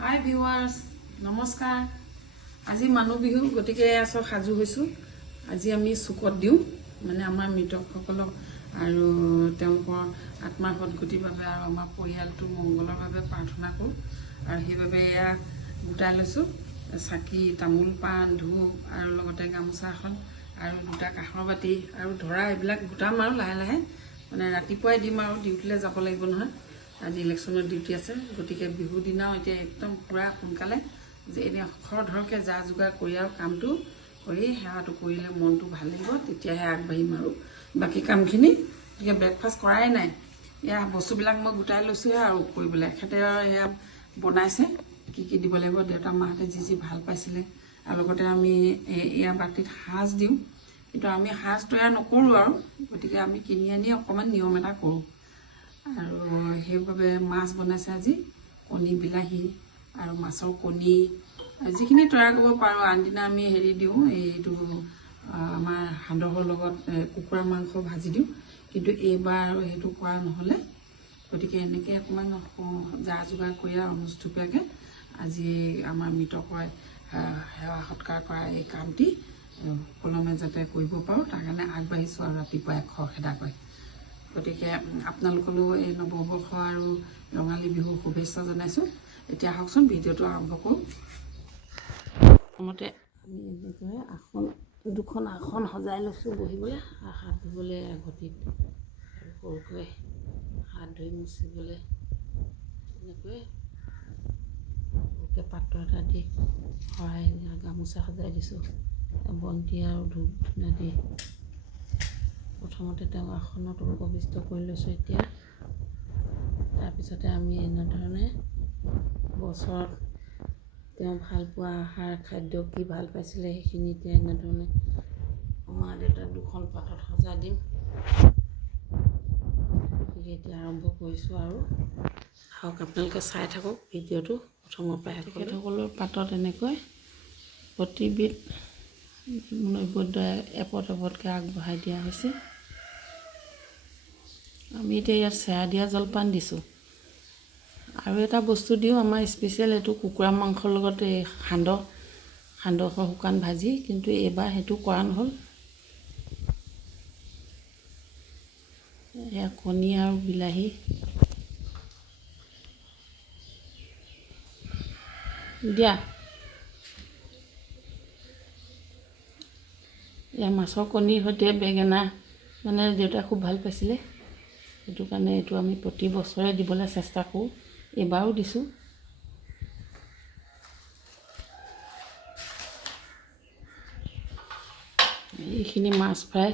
হাই viewers নমস্কাৰ আজি মানুহ বিহু গতিকে আছো সাজু হৈছো আজি আমি সুকত দিও মানে আমাৰ মৃতকসকলক আৰু তেওঁলোকৰ আত্মাৰ সদ্গতিৰ বাবে আৰু আমাৰ পৰিয়ালটো মংগলৰ বাবে প্ৰাৰ্থনা কৰো আৰু সেইবাবে এয়া গোটাই লৈছো চাকি তামোল পাণ ধূপ আৰু লগতে গামোচা এখন আৰু দুটা কাঁহৰ বাটি আৰু ধৰা এইবিলাক গোটাম আৰু লাহে লাহে মানে ৰাতিপুৱাই দিম আৰু ডিউটিলৈ যাব লাগিব নহয় আজি ইলেকশ্যনৰ ডিউটি আছে গতিকে বিহু দিনাও এতিয়া একদম পুৰা সোনকালে যে এনে খৰধৰকে যা যোগাৰ কৰি আৰু কামটো কৰি সেৱাটো কৰিলে মনটো ভাল লাগিব তেতিয়াহে আগবাঢ়িম আৰু বাকি কামখিনি গতিকে ব্ৰেকফাষ্ট কৰাই নাই এয়া বস্তুবিলাক মই গোটাই লৈছোহে আৰু কৰিবলৈ এখেতে এয়া বনাইছে কি দিব লাগিব দেউতা মাহঁতে যি ভাল পাইছিলে আৰু লগতে আমি এয়া বাটিত সাজ দিওঁ কিন্তু আমি সাজ তৈয়াৰ নকৰোঁ আৰু গতিকে আমি কিনি আনি অকণমান নিয়ম এটা কৰোঁ আৰু সেইবাবে মাছ বনাইছে আজি কণী বিলাহী আৰু মাছৰ কণী যিখিনি তৈয়াৰ কৰিব পাৰোঁ আনদিনা আমি হেৰি দিওঁ এইটো আমাৰ সান্দহৰ লগত কুকুৰা মাংস ভাজি দিওঁ কিন্তু এইবাৰ সেইটো কৰা নহ'লে গতিকে এনেকৈ অকণমান যা যোগাৰ কৰি আৰু অনুষ্ঠুপীয়াকৈ আজি আমাৰ মৃতকৰ সেৱা সৎকাৰ কৰা এই কামটি সুকলমে যাতে কৰিব পাৰোঁ তাৰ কাৰণে আগবাঢ়িছোঁ আৰু ৰাতিপুৱাই খৰখেদা কৰি গতিকে আপোনালোকলৈও এই নৱবৰ্ষ আৰু ৰঙালী বিহুৰ শুভেচ্ছা জনাইছোঁ এতিয়া আহকচোন ভিডিঅ'টো আৰম্ভ কৰোঁ প্ৰথমতে আমি এনেকৈ দুখন আসন সজাই লৈছোঁ বহিবলৈ হাত ধুবলৈ ঘটিত আৰু সৰুকৈ হাত ধুই মুচিবলৈ এনেকৈ সৰুকৈ পাত্ৰ এটা দি শৰাই গামোচা সজাই দিছোঁ বন্তি আৰু ধূপ ধূনা দি প্ৰথমতে তেওঁ আসনত উপবিষ্ট কৰি লৈছোঁ এতিয়া তাৰপিছতে আমি এনেধৰণে বছৰত তেওঁ ভাল পোৱা আহাৰ খাদ্য কি ভাল পাইছিলে সেইখিনি এতিয়া এনেধৰণে মা দেউতাক দুখন পাতত সজাই দিম গতিকে এতিয়া আৰম্ভ কৰিছোঁ আৰু আহক আপোনালোকে চাই থাকক ভিডিঅ'টো প্ৰথমৰ পৰাই তেখেতসকলৰ পাতত এনেকৈ প্ৰতিবিধ নৈবেদ্য এপদ এপদকৈ আগবঢ়াই দিয়া হৈছে আমি এতিয়া ইয়াত চেৰা দিয়া জলপান দিছোঁ আৰু এটা বস্তু দিওঁ আমাৰ স্পেচিয়েল এইটো কুকুৰা মাংসৰ লগত এই সান্দহৰ শুকান ভাজি কিন্তু এইবাৰ সেইটো কৰা নহ'ল এয়া কণী আৰু বিলাহী দিয়া এয়া মাছৰ কণীৰ সৈতে বেঙেনা মানে দেউতাই খুব ভাল পাইছিলে সেইটো কাৰণে এইটো আমি প্ৰতি বছৰে দিবলৈ চেষ্টা কৰোঁ এইবাৰো দিছোঁ এইখিনি মাছ ফ্ৰাই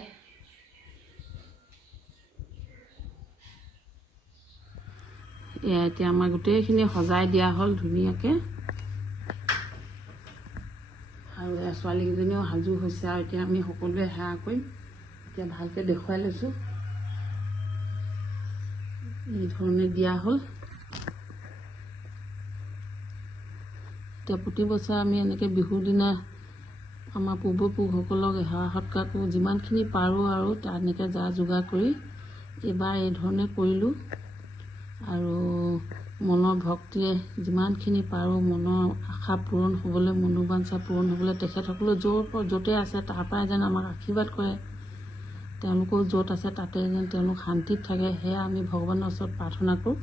এয়া এতিয়া আমাৰ গোটেইখিনি সজাই দিয়া হ'ল ধুনীয়াকৈ আৰু ছোৱালীকেইজনীও সাজু হৈছে আৰু এতিয়া আমি সকলোৱে সেৱা কৰিম এতিয়া ভালকৈ দেখুৱাই লৈছোঁ এই ধৰণে দিয়া হ'ল এতিয়া প্ৰতি বছৰে আমি এনেকৈ বিহুৰ দিনা আমাৰ পূৰ্বপুৰুষসকলক সেৱা সৎকাৰ কৰোঁ যিমানখিনি পাৰোঁ আৰু তেনেকৈ যা যোগাৰ কৰি এইবাৰ এই ধৰণে কৰিলোঁ আৰু মনৰ ভক্তিৰে যিমানখিনি পাৰোঁ মনৰ আশা পূৰণ হ'বলৈ মনোবাঞ্ছা পূৰণ হ'বলৈ তেখেতসকলে য'তে আছে তাৰ পৰাই যেন আমাক আশীৰ্বাদ কৰে তেওঁলোকেও য'ত আছে তাতে যেন তেওঁলোক শান্তিত থাকে সেয়া আমি ভগৱানৰ ওচৰত প্ৰাৰ্থনা কৰোঁ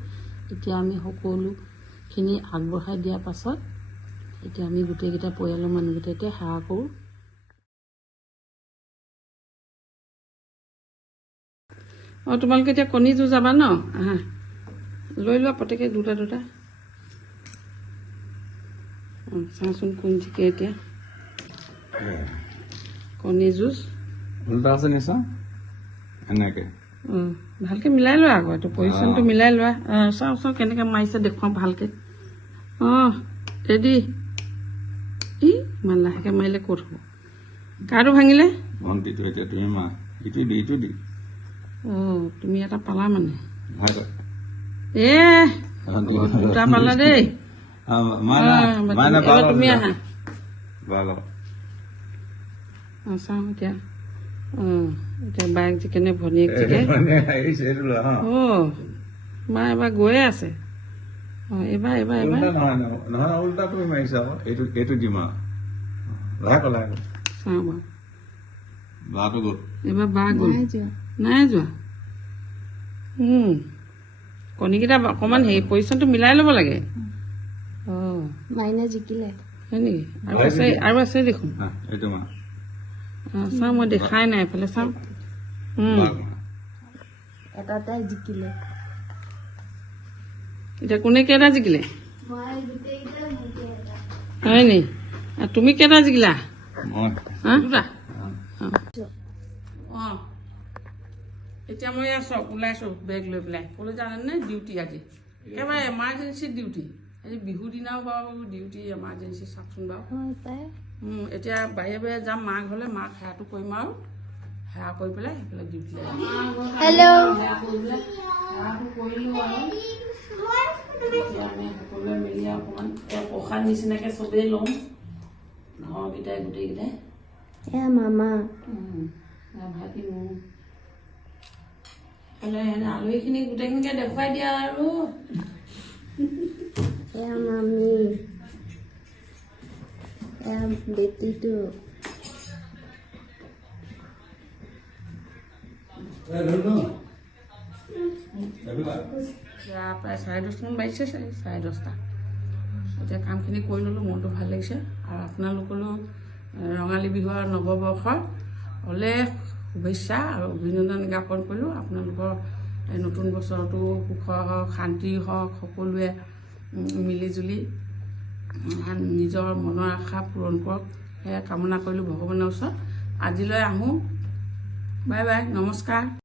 এতিয়া আমি সকলোখিনি আগবঢ়াই দিয়াৰ পাছত এতিয়া আমি গোটেইকেইটা পৰিয়ালৰ মানুহকেইটা এতিয়া সেৱা কৰোঁ অঁ তোমালোকে এতিয়া কণী যুঁজ যাবা ন আহা লৈ লোৱা প্ৰত্যেকে দুটা চাওঁচোন কোন জিকে এতিয়া কণী যুঁজ এনেকৈ ভালকৈ মিলাই লোৱা আকৌ এইটো পজিশ্যনটো মিলাই লোৱা চাওঁ কেনেকৈ মাৰিছে দেখুৱাওঁ ভালকৈ অঁ ৰেডি ইমান লাহেকৈ মাৰিলে ক'ত হ'ব কাৰটো ভাঙিলে তুমি এটা পালা মানে দুটা পালা দেই তুমি আহা চাওঁ এতিয়া এতিয়া বায়েক জিকেনে ভনীয়েক জিকে মা এবাৰ গৈয়ে আছে এইবাৰ এইবাৰ এইবাৰ উল্টা নহয় নহয় উল্টা তুমি মাৰিছা আকৌ এইটো দিম আৰু লাহে লাহে চাওঁ বাৰু বাটো গ'ল এইবাৰ বা গ'ল নাই যোৱা কণীকেইটা অকণমান হেৰি পজিশ্যনটো মিলাই ল'ব লাগে মাইনা জিকিলে হয় নেকি আৰু আছে দেখোন এইটো মা চাওঁ মই দেখাই নাই এইফালে চাওঁ এটাই জিকিলে এতিয়া কোনে কেইটা জিকিলে হয় নি তুমি কেইটা জিকিলা দুটা অঁ এতিয়া মই চব ওলাইছোঁ বেগ লৈ পেলাই ক'লৈ জানেনে ডিউটি আজি একেবাৰে এমাৰ্জেঞ্চি ডিউটি আজি বিহু দিনাও বাৰু ডিউটি এমাৰ্জেঞ্চি চাওকচোন বাৰু এতিয়া বাহিৰে বাহিৰে যাম মা ঘৰলৈ মাক সেৱাটো কৰিম আৰু সেৱা কৰি পেলাই সেইফালে ডিউটি সেৱাটো কৰিলোঁ আৰু এতিয়া আমি সকলোৱে মিলি অকণমান প্ৰসাদ নিচিনাকৈ চবেই ল'ম ঘৰকেইটাই গোটেইকেইটাই এয়া মামা ভাইটি মোৰ আলহীখিনিক গোটেইখিনিকে দেখুৱাই দিয়া আৰু এয়া মামী এয়া বেটিটো প্ৰায় 10:30মান বাজিছে চাগে 10:30 এতিয়া কামখিনি কৰি ল'লোঁ মনটো ভাল লাগিছে আৰু আপোনালোকলৈও ৰঙালী বিহু আৰু নৱবৰ্ষৰ অলেখ শুভেচ্ছা আৰু অভিনন্দন জ্ঞাপন কৰিলোঁ আপোনালোকৰ নতুন বছৰটো সুখৰ হওক শান্তি হওক সকলোৱে মিলিজুলি নিজৰ মনৰ আশা পূৰণ কৰক সেয়া কামনা কৰিলোঁ ভগৱানৰ ওচৰত আজিলৈ আহোঁ বাই বাই নমস্কাৰ